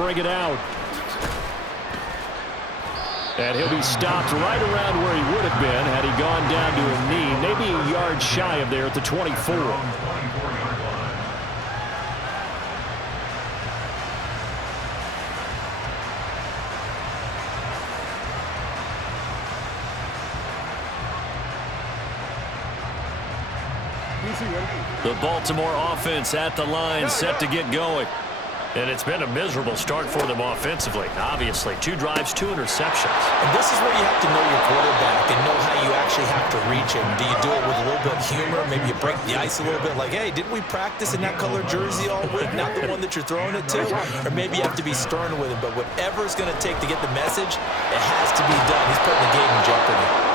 bring it out. And he'll be stopped right around where he would have been had he gone down to a knee, maybe a yard shy of there at the 24. The Baltimore offense at the line, set to get going. And it's been a miserable start for them offensively. Obviously, 2 drives, 2 interceptions. And this is where you have to know your quarterback and know how you actually have to reach him. Do you do it with a little bit of humor? Maybe you break the ice a little bit like, hey, didn't we practice in that color jersey all week? Not the one that you're throwing it to? Or maybe you have to be stern with him. But whatever it's going to take to get the message, it has to be done. He's putting the game in jeopardy.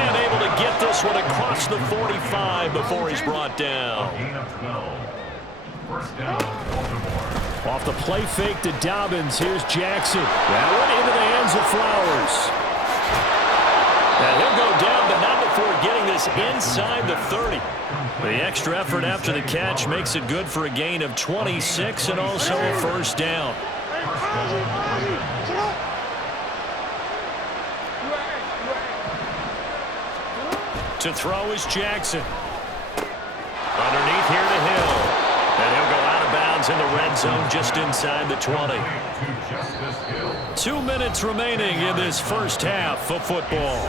And able to get this one across the 45 before he's brought down. First down, Baltimore. Off the play fake to Dobbins. Here's Jackson. That one into the hands of Flowers. And he'll go down, but not before getting this inside the 30. The extra effort after the catch makes it good for a gain of 26 and also a first down. To throw is Jackson. Underneath here to Hill. And he'll go out of bounds in the red zone just inside the 20. 2 minutes remaining in this first half of football.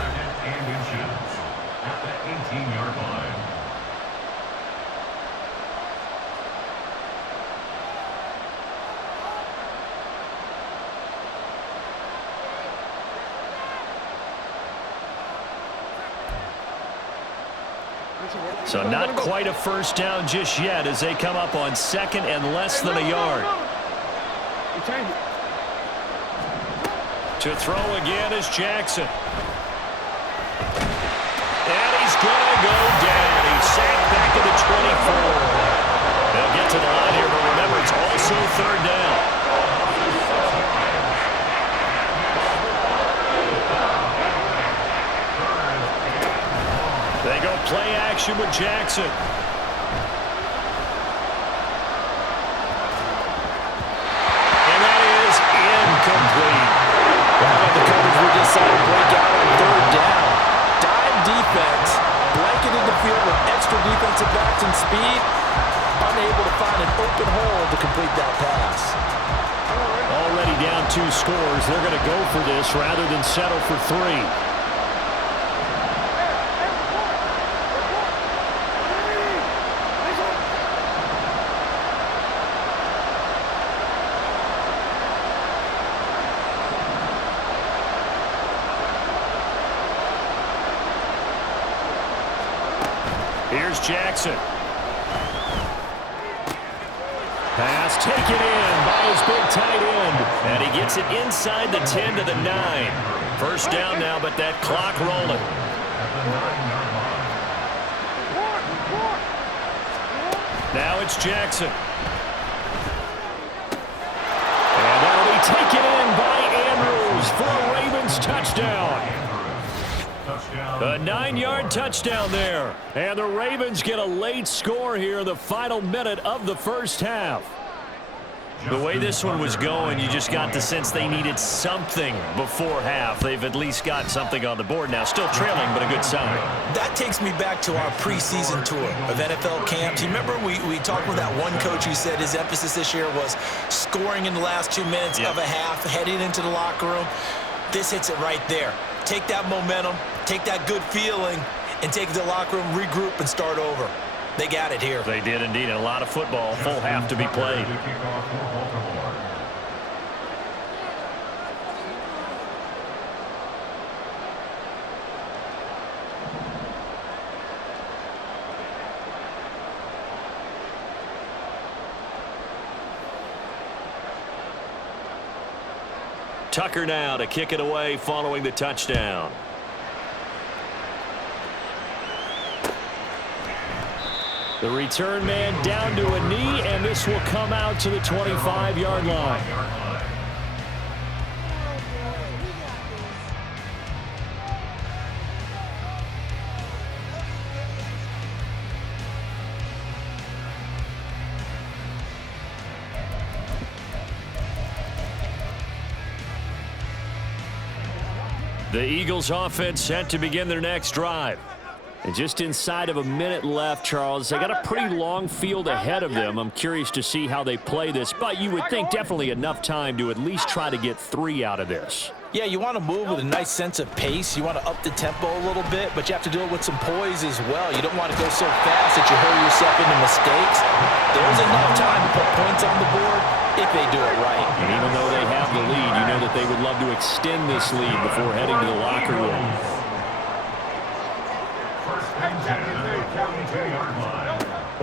At the 18-yard line. So not quite a first down just yet as they come up on second and less than a yard. To throw again is Jackson. And he's going to go down. He's sacked back at the 24. They'll get to the line here, but remember, it's also third down. They go play action with Jackson. And that is incomplete. Wow, the coverage we just saw break out on third down. Dime defense, blanketed the field with extra defensive backs and speed, unable to find an open hole to complete that pass. Already down 2 scores. They're going to go for this rather than settle for 3. Here's Jackson. Pass taken in by his big tight end. And he gets it inside the 10 to the 9. First down now, but that clock rolling. Now it's Jackson. And that'll be taken in by Andrews for a Ravens touchdown. A 9-yard touchdown there. And the Ravens get a late score here in the final minute of the first half. The way this one was going, you just got the sense they needed something before half. They've at least got something on the board now. Still trailing, but a good sign. That takes me back to our preseason tour of NFL camps. You remember we talked with that one coach who said his emphasis this year was scoring in the last 2 minutes of a half, heading into the locker room. This hits it right there. Take that momentum, take that good feeling, and take it to the locker room, regroup, and start over. They got it here. They did indeed. A lot of football, full half to be played. Tucker now to kick it away following the touchdown. The return man down to a knee, and this will come out to the 25-yard line. The Eagles offense set to begin their next drive. And just inside of a minute left, Charles. They got a pretty long field ahead of them. I'm curious to see how they play this, but you would think definitely enough time to at least try to get 3 out of this. Yeah, you want to move with a nice sense of pace. You want to up the tempo a little bit, but you have to do it with some poise as well. You don't want to go so fast that you hurry yourself into mistakes. There's enough time to put points on the board if they do it right. And even though they have the lead, you know that they would love to extend this lead before heading to the locker room.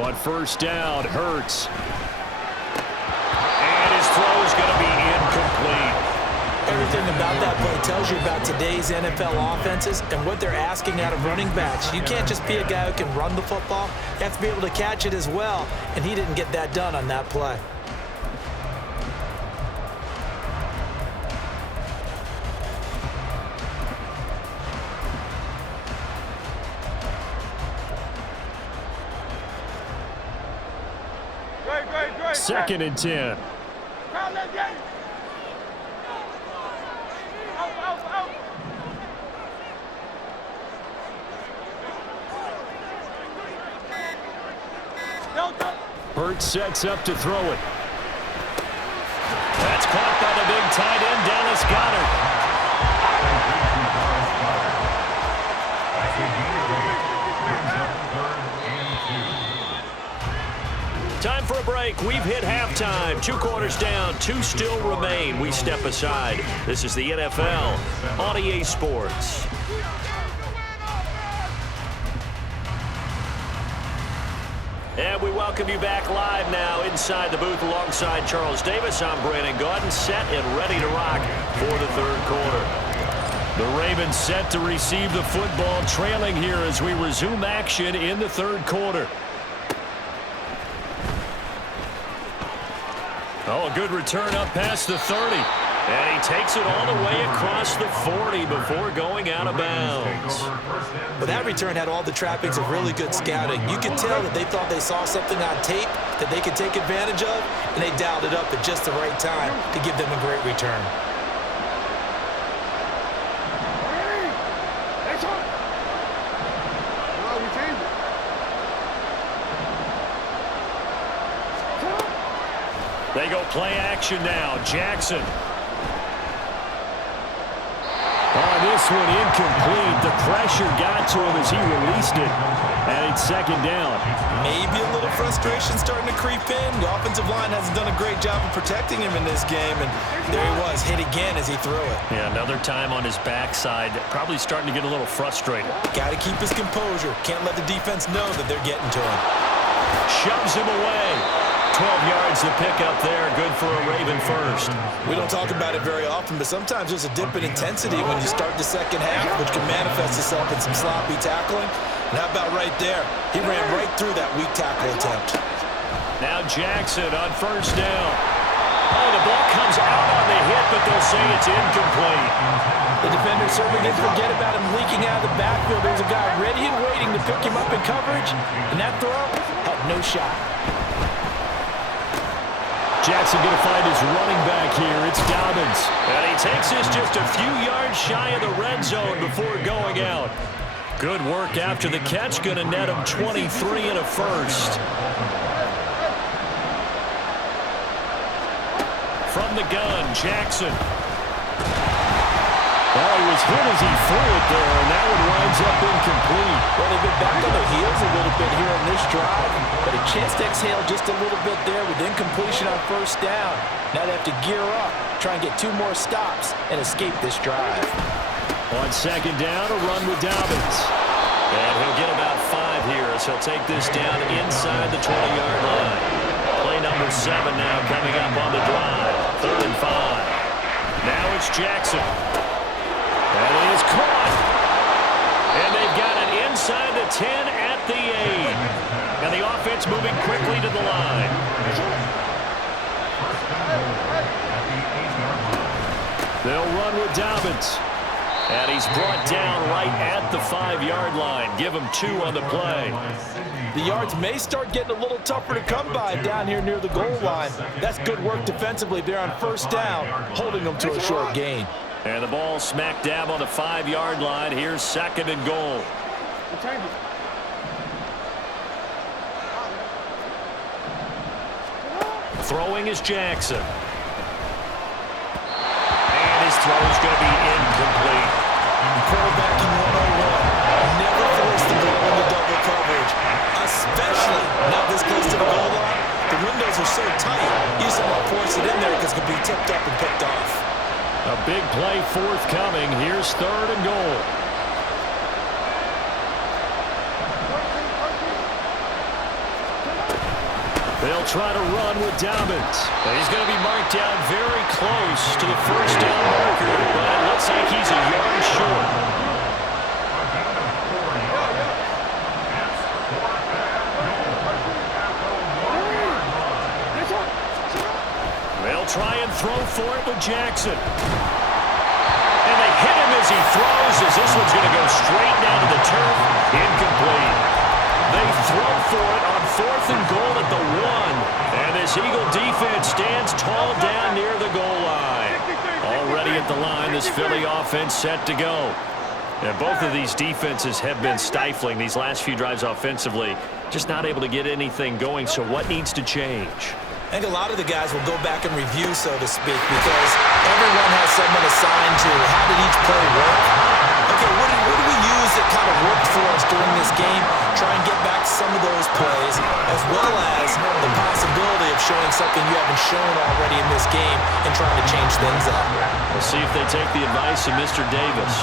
On first down, Hurts. And his throw is going to be incomplete. Everything about that play tells you about today's NFL offenses and what they're asking out of running backs. You can't just be a guy who can run the football. You have to be able to catch it as well, and he didn't get that done on that play. Second and 10. Hurts sets up to throw it. That's caught by the big tight end, Dallas Goedert. Time for a break. We've hit halftime. 2 quarters down, 2 still remain. We step aside. This is the NFL on EA Sports. And we welcome you back live now inside the booth alongside Charles Davis. I'm Brandon Gaudin, set and ready to rock for the third quarter. The Ravens set to receive the football, trailing here as we resume action in the third quarter. Oh, a good return up past the 30. And he takes it all the way across the 40 before going out of bounds. But that return had all the trappings of really good scouting. You could tell that they thought they saw something on tape that they could take advantage of, and they dialed it up at just the right time to give them a great return. They go play action now. Jackson. Oh, this one incomplete. The pressure got to him as he released it. And it's second down. Maybe a little frustration starting to creep in. The offensive line hasn't done a great job of protecting him in this game. And there he was, hit again as he threw it. Yeah, another time on his backside. Probably starting to get a little frustrated. Got to keep his composure. Can't let the defense know that they're getting to him. Shoves him away. 12 yards to pick up there. Good for a Raven first. We don't talk about it very often, but sometimes there's a dip in intensity when you start the second half, which can manifest itself in some sloppy tackling. And how about right there? He ran right through that weak tackle attempt. Now Jackson on first down. Oh, the ball comes out on the hit, but they'll say it's incomplete. The defender certainly didn't forget about him leaking out of the backfield. There's a guy ready and waiting to pick him up in coverage, and that throw had no shot. Jackson going to find his running back here. It's Dobbins. And he takes this just a few yards shy of the red zone before going out. Good work after the catch. Going to net him 23 and a first. From the gun, Jackson. Oh, he was hit as he threw it there, and that one winds up incomplete. Well, they've been back on their heels a little bit here on this drive, but a chance to exhale just a little bit there with incompletion on first down. Now they have to gear up, try and get 2 more stops, and escape this drive. On second down, a run with Dobbins. And he'll get about 5 here as he'll take this down inside the 20-yard line. Play number 7 now coming up on the drive. 3rd and 5. Now it's Jackson. And it is caught. And they've got it inside the 10 at the 8. And the offense moving quickly to the line. They'll run with Dobbins. And he's brought down right at the 5-yard line. Give him 2 on the play. The yards may start getting a little tougher to come by down here near the goal line. That's good work defensively there on first down, holding them to a short gain. And the ball smack dab on the 5-yard line. Here's 2nd and goal. Throwing is Jackson. And his throw is going to be incomplete. Quarterbacking 101. Never force the ball into double coverage, especially not this close to the goal line. The windows are so tight, you just don't want to force it in there because it could be tipped up and picked off. A big play forthcoming. Here's 3rd and goal. They'll try to run with Dobbins. He's going to be marked down very close to the 1st down marker, but it looks like he's a yard short. They'll try and throw for it with Jackson. And they hit him as he throws, as this one's going to go straight down to the turf. Incomplete. They throw for it on 4th and goal at the 1. And this Eagle defense stands tall down near the goal line. Already at the line, this Philly offense set to go. And both of these defenses have been stifling these last few drives offensively. Just not able to get anything going, so what needs to change? I think a lot of the guys will go back and review, so to speak, because everyone has someone assigned to how did each play work. Okay, what do we use that kind of worked for us during this game? Try and get back to some of those plays, as well as the possibility of showing something you haven't shown already in this game and trying to change things up. We'll see if they take the advice of Mr. Davis.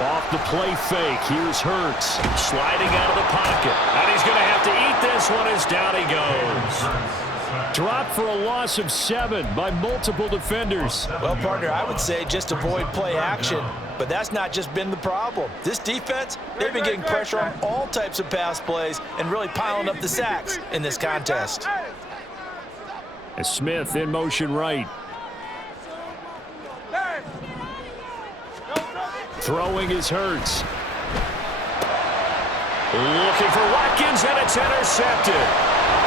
Off the play fake. Here's Hurts. Sliding out of the pocket. And he's going to have to eat this one as down he goes. Dropped for a loss of 7 by multiple defenders. Well, partner, I would say just avoid play action, but that's not just been the problem. This defense, they've been getting pressure on all types of pass plays and really piling up the sacks in this contest. As Smith in motion right. Throwing is Hurts. Looking for Watkins, and it's intercepted.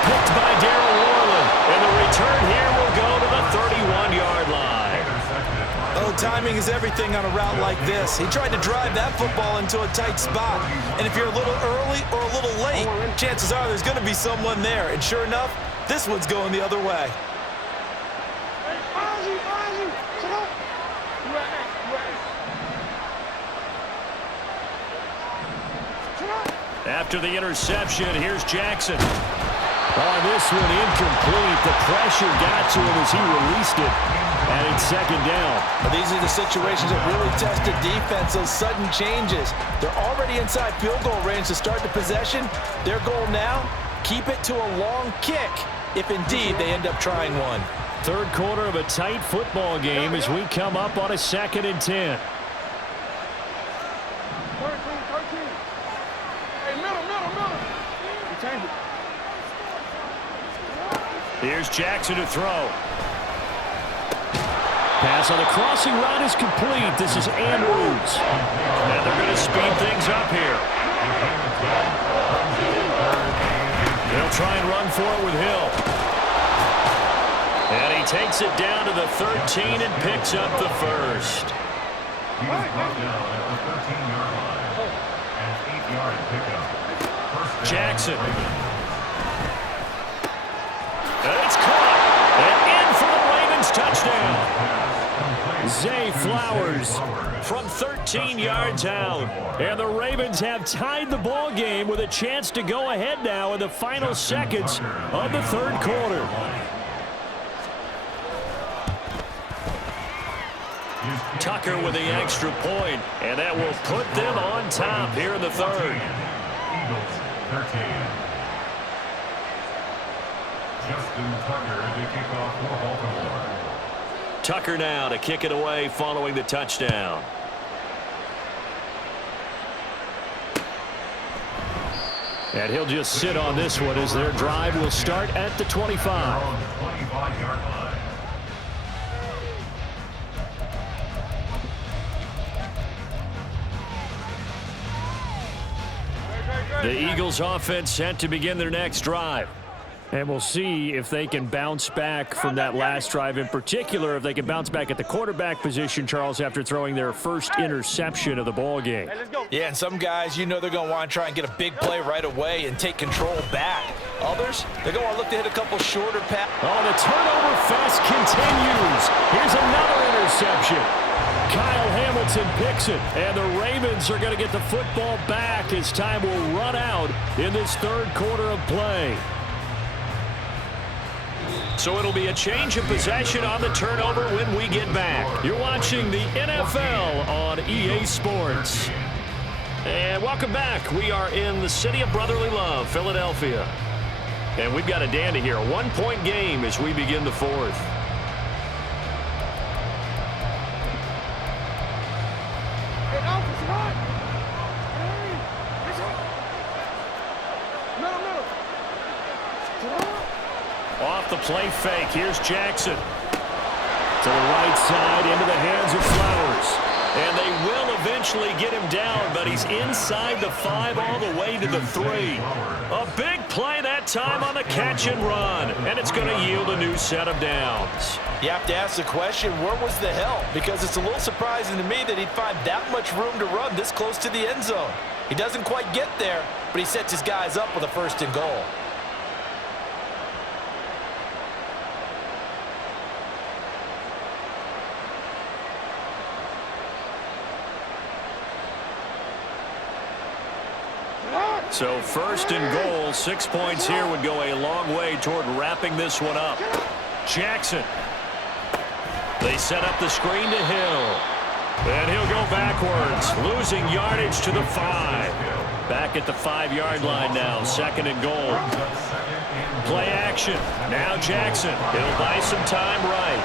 Picked by Darrell Worland. And the return here will go to the 31-yard line. Oh, timing is everything on a route like this. He tried to drive that football into a tight spot. And if you're a little early or a little late, chances are there's going to be someone there. And sure enough, this one's going the other way. After the interception, here's Jackson. On this one, incomplete. The pressure got to him as he released it. And it's 2nd down. These are the situations that really test a defense, those sudden changes. They're already inside field goal range to start the possession. Their goal now, keep it to a long kick, if indeed they end up trying one. 3rd quarter of a tight football game as we come up on a 2nd and 10. Here's Jackson to throw. Pass on the crossing route is complete. This is Andrews. And they're going to speed things up here. They'll try and run for it with Hill. And he takes it down to the 13 and picks up the 1st. He was brought down at the 13-yard line. An 8-yard pickup. Jackson. And it's caught. And in for the Ravens touchdown. Zay Flowers from 13 yards out. And the Ravens have tied the ball game with a chance to go ahead now in the final seconds of the 3rd quarter. Tucker with the extra point, and that will put them on top here in the 3rd. Eagles 13. Justin Tucker to kick off for Baltimore. Tucker now to kick it away following the touchdown. And he'll just sit on this one as their drive will start at the 25. On the 25-yard line. The Eagles offense set to begin their next drive. And we'll see if they can bounce back from that last drive, in particular, if they can bounce back at the quarterback position, Charles, after throwing their first interception of the ball game. Yeah, and some guys, you know they're going to want to try and get a big play right away and take control back. Others, they're going to want to look to hit a couple shorter passes. Oh, the turnover fest continues. Here's another interception. Kyle Hamilton picks it, and the Ravens are going to get the football back as time will run out in this third quarter of play. So it'll be a change of possession on the turnover when we get back. You're watching the NFL on EA Sports. And welcome back. We are in the city of brotherly love, Philadelphia. And we've got a dandy here. A one-point game as we begin the fourth. Off the play fake. Here's Jackson. To the right side, into the hands of Flowers. And they will eventually get him down, but he's inside the 5 all the way to the 3. A big play that time on the catch and run. And it's going to yield a new set of downs. You have to ask the question, where was the help? Because it's a little surprising to me that he'd find that much room to run this close to the end zone. He doesn't quite get there, but he sets his guys up with a 1st and goal. So 1st and goal, 6 points here would go a long way toward wrapping this one up. Jackson. They set up the screen to Hill. And he'll go backwards, losing yardage to the 5. Back at the 5-yard line now, 2nd and goal. Play action. Now Jackson. He'll buy some time right.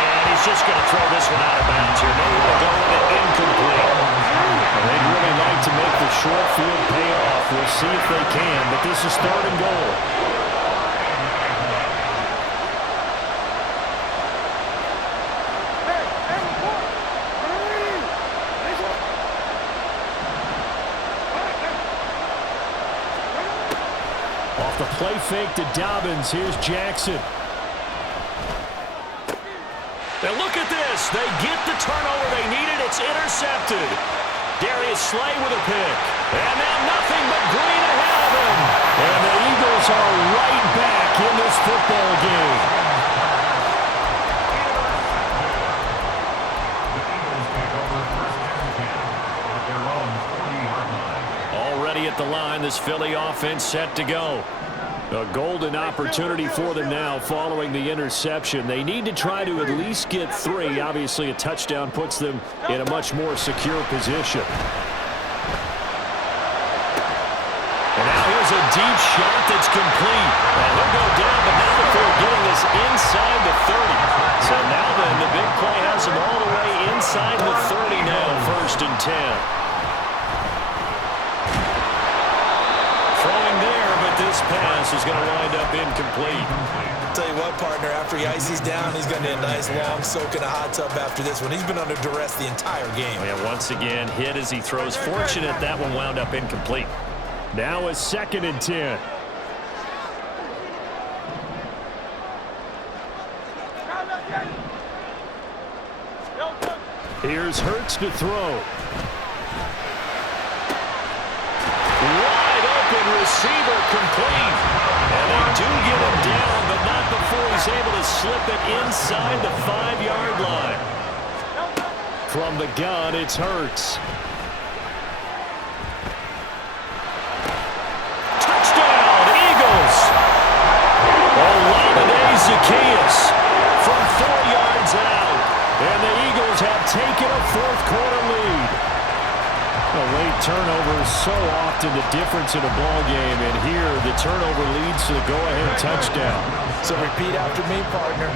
And he's just going to throw this one out of bounds here. Maybe they'll go with it incomplete. They'd really like to make the short field pay off. We'll see if they can, but this is 3rd and goal. Off the play fake to Dobbins. Here's Jackson. And look at this. They get the turnover they needed. It's intercepted. Darius Slay with a pick. And now nothing but green ahead of him. And the Eagles are right back in this football game. Already at the line, this Philly offense set to go. A golden opportunity for them now following the interception. They need to try to at least get 3. Obviously, a touchdown puts them in a much more secure position. And now here's a deep shot that's complete. And he'll go down, but not before getting this inside the 30. So now then, the big play has him all the way inside the 30 now, 1st and 10. This pass is going to wind up incomplete. I'll tell you what, partner, after he ices down, he's going to need a nice long soak in a hot tub after this one. He's been under duress the entire game. Yeah, once again, hit as he throws. Fortunate that one wound up incomplete. Now a 2nd and 10. Here's Hurts to throw. Receiver complete. And they do get him down, but not before he's able to slip it inside the 5-yard line. From the gun, it's Hurts. Touchdown, Eagles. Olamide Zaccheaus from 4 yards out. And the Eagles have taken a 4th quarter lead. A late turnover is so often the difference in a ball game, and here the turnover leads to the go-ahead touchdown. So repeat after me, partner.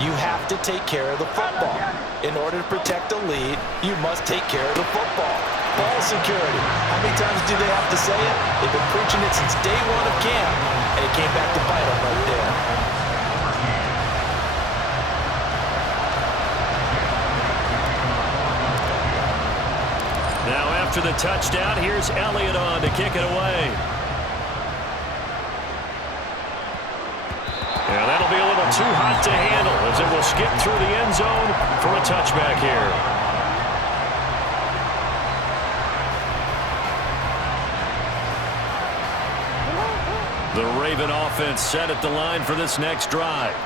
You have to take care of the football. In order to protect the lead, you must take care of the football. Ball security. How many times do they have to say it? They've been preaching it since day 1 of camp, and it came back to bite them right there. Now after the touchdown, here's Elliott on to kick it away. too hot to handle as it will skip through the end zone for a touchback here. The Raven offense set at the line for this next drive.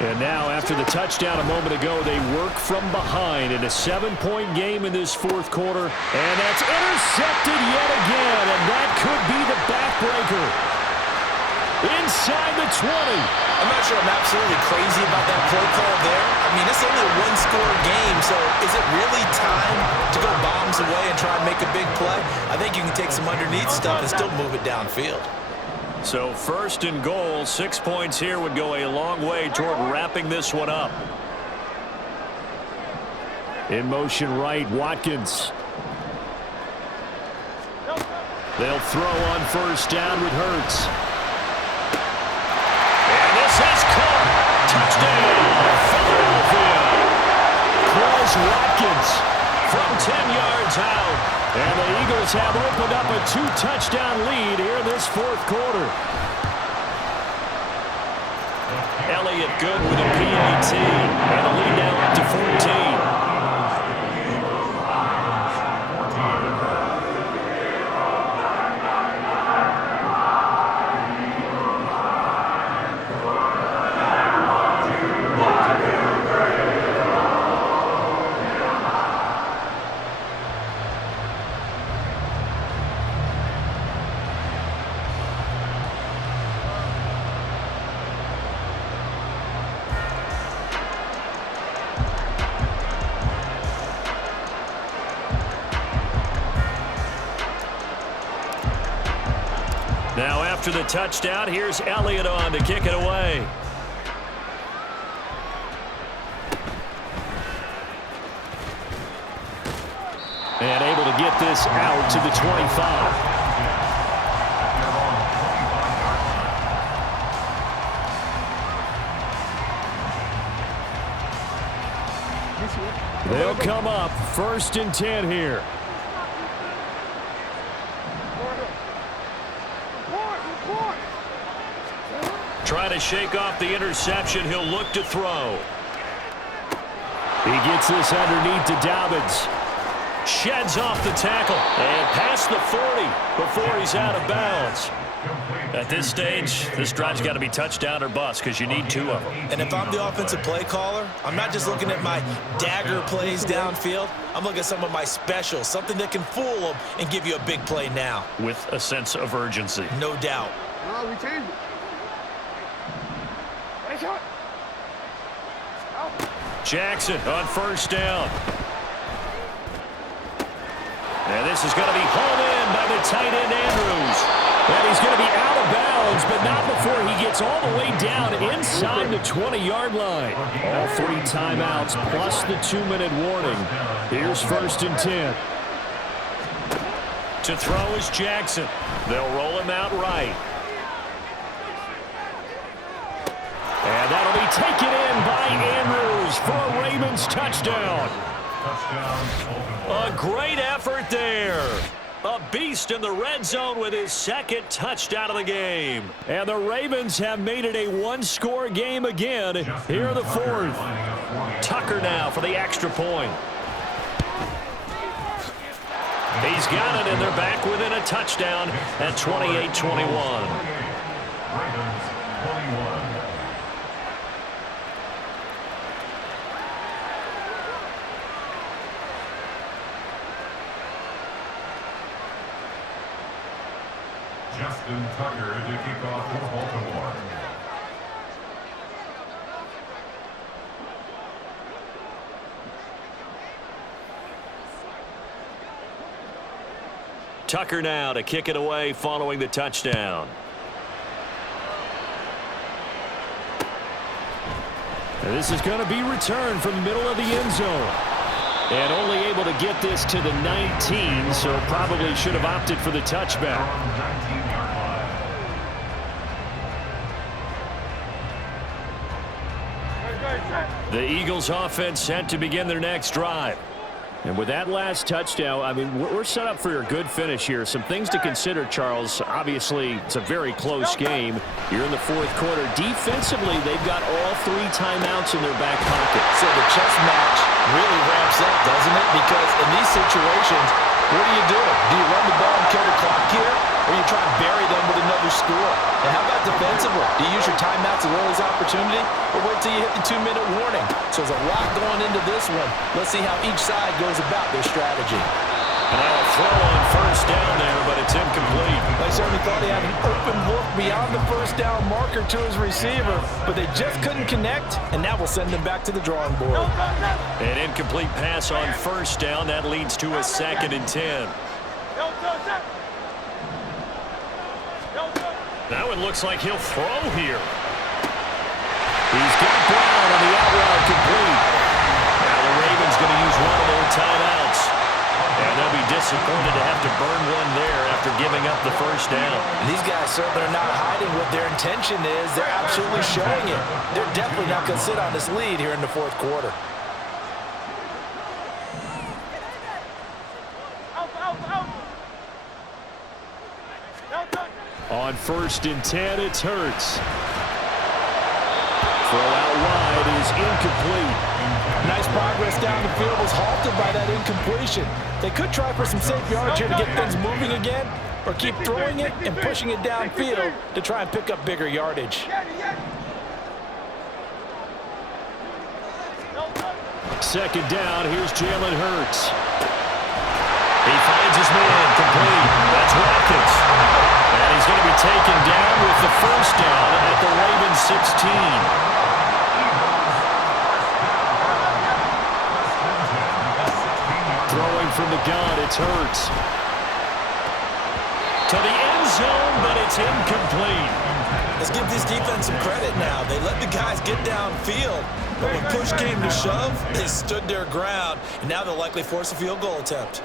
And now, after the touchdown a moment ago, they work from behind in a 7-point game in this fourth quarter. And that's intercepted yet again, and that could be the backbreaker. Inside the 20. I'm not sure I'm absolutely crazy about that play call there. I mean, it's only a one-score game, so is it really time to go bombs away and try and make a big play? I think you can take some underneath stuff and still move it downfield. So first and goal, 6 points here would go a long way toward wrapping this one up. In motion right, Watkins. They'll throw on first down with Hurts. And this has caught. Touchdown, Philadelphia. Chris Watkins From 10 yards out. And the Eagles have opened up a 2-touchdown lead here in this fourth quarter. Elliott good with a PAT. And the lead now up to 14. Now after the touchdown, here's Elliott on to kick it away. And able to get this out to the 25. They'll come up first and 10 here. Trying to shake off the interception. He'll look to throw. He gets this underneath to Dobbins. Sheds off the tackle and past the 40 before he's out of bounds. At this stage, this drive's got to be touchdown or bust because you need 2 of them. And if I'm the offensive play caller, I'm not just looking at my dagger plays downfield. I'm looking at some of my specials, something that can fool them and give you a big play now. With a sense of urgency. No doubt. No, we changed it. Nice shot. Jackson on first down. And this is going to be hauled in by the tight end Andrews. And he's going to be out of bounds, but not before he gets all the way down inside the 20-yard line. All 3 timeouts plus the 2-minute warning. Here's first and 10. To throw is Jackson. They'll roll him out right. And that'll be taken in by Andrews for a Ravens touchdown. A great effort there. A beast in the red zone with his second touchdown of the game. And the Ravens have made it a 1-score game again here in the fourth. Tucker now for the extra point. He's got it, and they're back within a touchdown at 28-21. Ravens 21. Justin Tucker to kick off for Baltimore. Tucker now to kick it away following the touchdown. And this is going to be returned from the middle of the end zone. And only able to get this to the 19, so probably should have opted for the touchback. The Eagles offense set to begin their next drive. And with that last touchdown, I mean, we're set up for a good finish here. Some things to consider, Charles. Obviously, it's a very close game. You're in the fourth quarter. Defensively, they've got all 3 timeouts in their back pocket. So the chess match really ramps up, doesn't it? Because in these situations, what do? Do you run the ball and kill the clock here? Or you try and bury them with another score? And how about defensively? Do you use your timeouts as early as opportunity? Or wait till you hit the 2-minute warning? So there's a lot going into this one. Let's see how each side goes about their strategy. And now a throw on first down there, but it's incomplete. They certainly thought he had an open look beyond the first down marker to his receiver, but they just couldn't connect, and that will send them back to the drawing board. An incomplete pass on first down. That leads to a 2nd and 10. Now it looks like he'll throw here. He's got Brown on the out route complete. Now the Ravens going to use one of their timeouts. And they'll be disappointed to have to burn one there after giving up the first down. And these guys certainly are not hiding what their intention is. They're absolutely showing it. They're definitely not going to sit on this lead here in the fourth quarter. On 1st and 10, it's Hurts. Throw out wide is incomplete. Nice progress down the field was halted by that incompletion. They could try for some safe yards here to get things moving again, or keep throwing it and pushing it downfield to try and pick up bigger yardage. 2nd down, here's Jalen Hurts. He finds his man complete. That's Watkins. And he's going to be taken down with the first down at the Ravens 16. Throwing from the gun, it's Hurts. To the end zone, but it's incomplete. Let's give this defense some credit now. They let the guys get downfield, but when push came to shove, they stood their ground, and now they'll likely force a field goal attempt.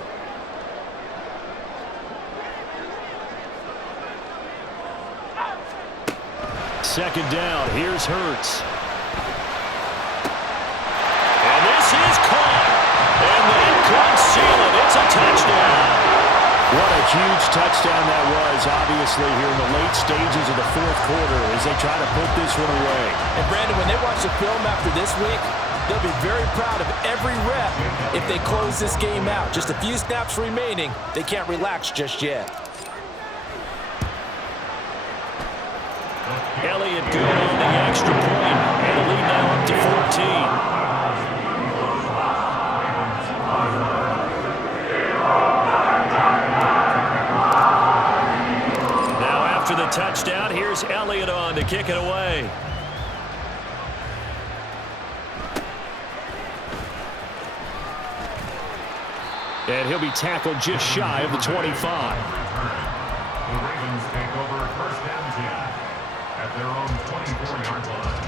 Second down, here's Hurts. And this is caught. And they could seal it. It's a touchdown. What a huge touchdown that was, obviously, here in the late stages of the fourth quarter as they try to put this one away. And, Brandon, when they watch the film after this week, they'll be very proud of every rep if they close this game out. Just a few snaps remaining. They can't relax just yet. Elliott good on the extra point. And the lead now up to 14. After the touchdown, here's Elliott on to kick it away. And he'll be tackled just shy of the 25. The Ravens take over 1st and 10 at their own 24-yard line.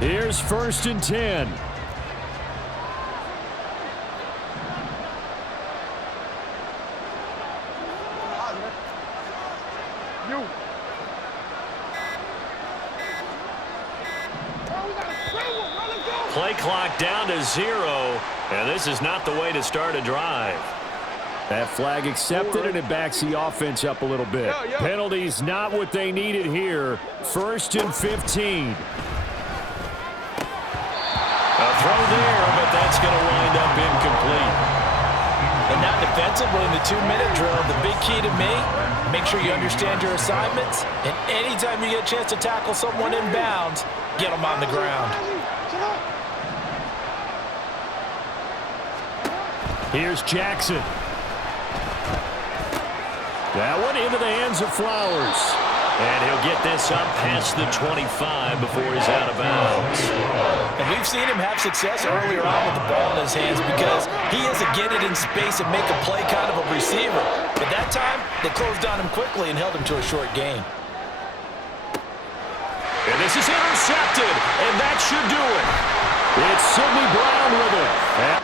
Here's 1st and 10. Play clock down to 0, and this is not the way to start a drive. That flag accepted, and it backs the offense up a little bit. Penalties not what they needed here. 1st and 15. A throw there, but that's going to wind up incomplete. And now defensively in the 2-minute drill, the big key to me, make sure you understand your assignments, and anytime you get a chance to tackle someone inbounds, get them on the ground. Here's Jackson. That one into the hands of Flowers. And he'll get this up past the 25 before he's out of bounds. And we've seen him have success earlier on with the ball in his hands because he is a get it in space and make a play kind of a receiver. But that time, they closed on him quickly and held him to a short gain. And this is intercepted, and that should do it. It's Sidney Brown with it.